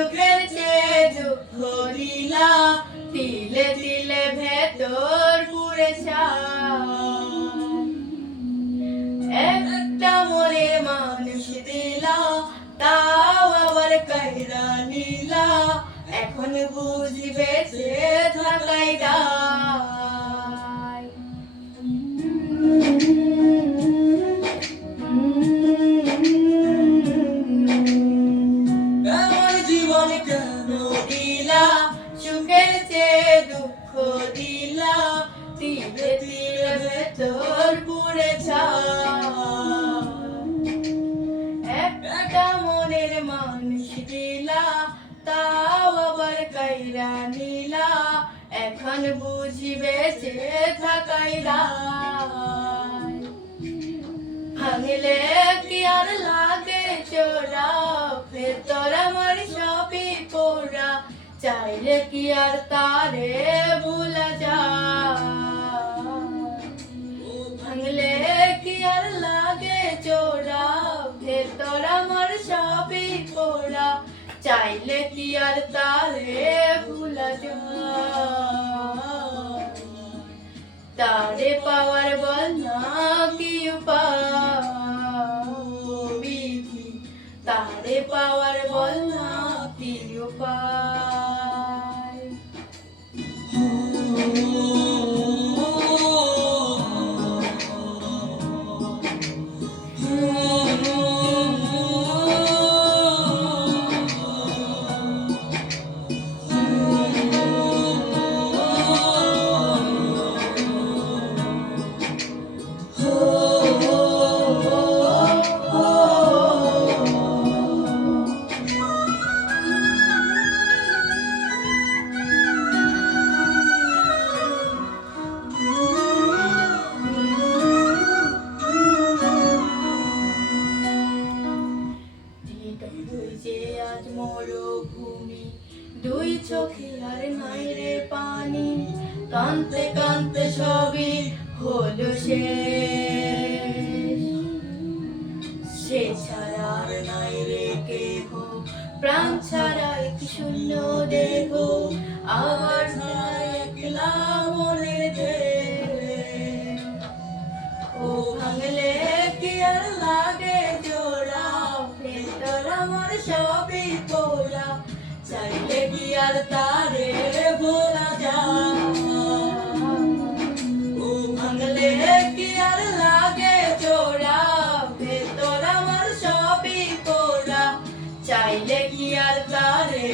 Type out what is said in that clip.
সুখের চেয়ে দুঃখ দিলা, তিলে তিলে ভেতর পুড়ে একটা মরে মানুষ দিলা, তাও আবার কাইরা নিলা, এখন বুঝি বেঁচে থাকাই দায়। আমার জীবন কেন দিলা, সুখের চেয়ে দুঃখ দিলা, তিলে তিলে ভেতর পুড়ে একটা মনের মানুষ দিলা, তাও আবার কাইরা নিলা, এখন বুঝি বেঁচে থাকাই দায়। ভাঙলে কি আর লাগে চোরা, ভেতর আমার সবই পোড়া, চাইলে কি আর তারে ভুলা যায়। ভাঙলে কি আর লাগে চোরা, ভেতর আমার সবই পোড়া, চাইলে কি আর তারে ভুলা যায়। তারে পাওয়ার বল না কি উপায়, তারে পাওয়ার বল না কি উপায়। আজ মরুভূমি, দুই চোখে আর নাই রে পানি, কানতে কানতে সবই হলো শেষ। সে ছাড়া আর নাই রে কেহ, প্রাণ ছাড়া এক শূন্য দেহ, আমার নাই একলা মনের দেহ। ও ভাঙলে কি আর লাগে জোড়া, ভেতর আমার সবই পোড়া, চাইলে কি আর তারে ভোলা যায়। ও ভাঙলে কি আর লাগে জোড়া, ভেতর আমার সবই পোড়া, চাইলে কি আর তারে